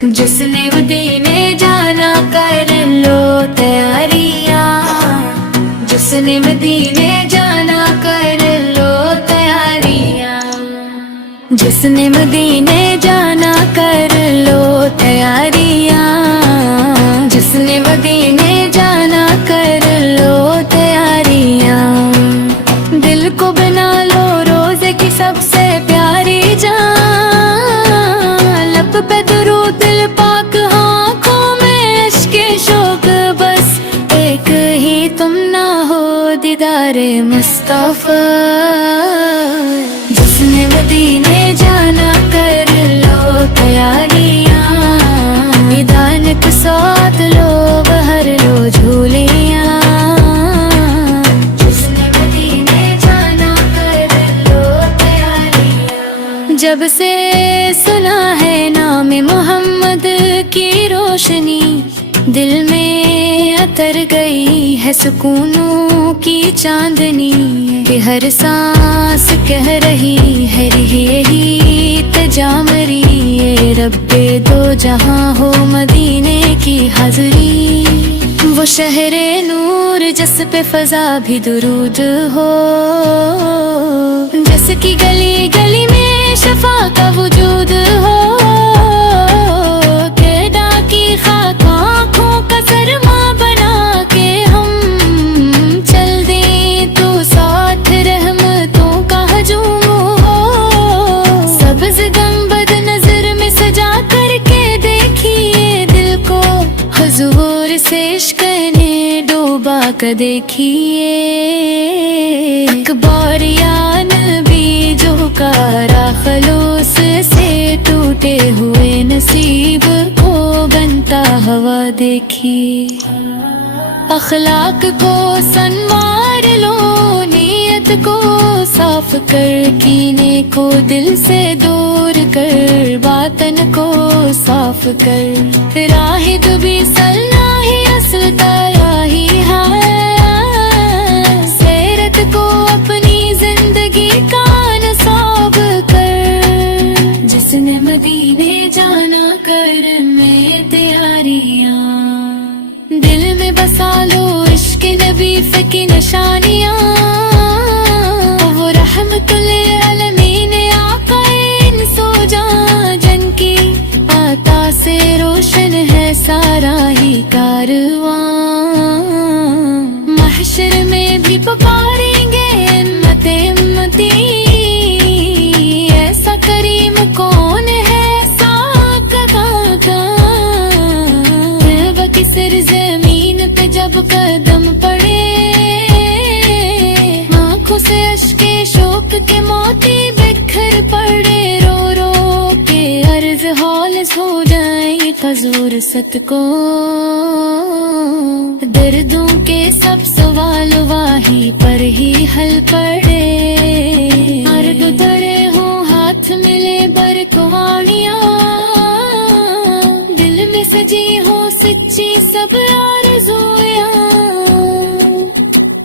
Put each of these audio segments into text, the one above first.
جس نے مدینے جانا کر لو تیاریاں، جس نے مدینے جانا کر لو تیاریاں، جس نے مدینے جانا کر لو تیاریاں، جس نے مدینے جانا کر لو تیاریاں، دل کو بنا لو روزے کی سب سے پیاری جان، لب پہ درود دل پاک آنکھوں میں عشق شوق، بس ایک ہی تم نہ ہو دیدار مصطفیٰ، جس نے مدینے جانا کر لو تیاریاں، میدان کے ساتھ لو بہر لو جھولیاں، جس نے مدینے جانا کر لو تیاریاں، جب سے سنا ہے نام محمد کی روشنی، دل میں اتر گئی ہے سکونوں کی چاندنی، کہ ہر سانس کہہ رہی ہے یہی تجامری، اے رب دو جہاں ہو مدینے کی حاضری، وہ شہر نور جس پہ فضا بھی درود ہو، جس کی گلی گلی میں شفا کا وجود ہو، کہ ڈاکی خاک آنکھوں کا سرما بنا کے ہم چل دیں، تو ساتھ رحمتوں کا ہجوم ہو، سبز گنبد نظر میں سجا کر کے دیکھیے دل کو، حضور سے عشق نے ڈوبا کر دیکھیے، ایک بار یا نبی جو کارا خلوص سے ٹوٹے ہوئے نصیب کو بنتا ہوا دیکھیے، اخلاق کو سنوار لو، نیت کو صاف کر، کینے کو دل سے دور کر، باطن کو صاف کر، راہد بھی سلنا ہی اصل تراہی ہے، سیرت کو اپنی زندگی کا نصاب کر، جس نے مدینے جانا کر میں تیاریاں، دل میں بسا لو عشق نبی کی نشانیاں، وہ رحمت للعالمین آقا انس و جان، جن کی عطا سے روشن ہے سارا ہی کارواں، محشر میں بھی پکاریں گے امت امتی، ایسا کریم کون ہے سر زمین پہ جب قدم پڑے، آنکھوں سے اشک شوق کے موتی بکھر پڑے، رو رو کے عرض ہالس ہو جائیں قذور ست کو، دردوں کے سب سوال واہی پر ہی حل پڑے، مرد اترے ہوں ہاتھ ملے برکوانیاں، دل میں سجی ہوں سچی سب آرزویاں،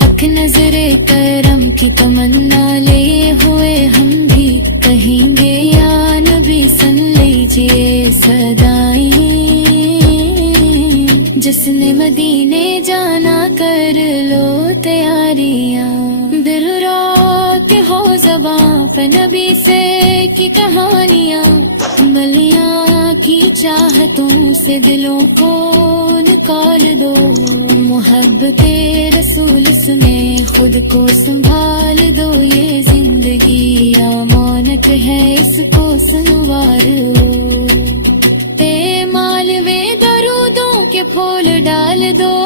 اک نظر کرم کی تمنا لے ہوئے ہم بھی کہیں گے، یا نبی سن لیجئے صدائیں، جس نے مدینے جانا کر لو تیاریاں، دل رات ہو زباں پہ نبی سے کی کہانیاں، گلیاں کی چاہتوں سے دلوں کو نکال دو، محبت رسول میں خود کو سنبھال دو، یہ زندگی امانت ہے اس کو سنوار لو، اے مالوے درودوں کے پھول ڈال دو،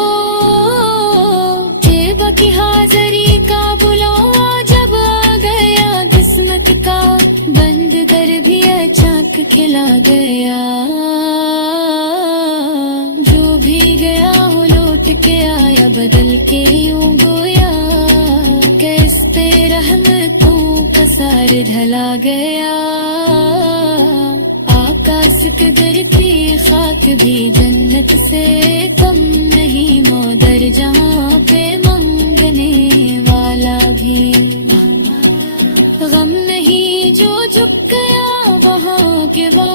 جیب کی حاضری کا بلاوا جب آ گیا، قسمت کا بند در بھی اچانک کھلا گیا، جو بھی گیا وہ لوٹ کے آیا بدل کے یوں گویا، کہ اس پہ رحمتوں کا سار ڈھلا گیا، آقا سکندر کی خاک بھی جنت سے کم نہیں، مودر جہاں پہ منگنے والا بھی، غم نہیں جو جھک گیا وہاں کے بعد،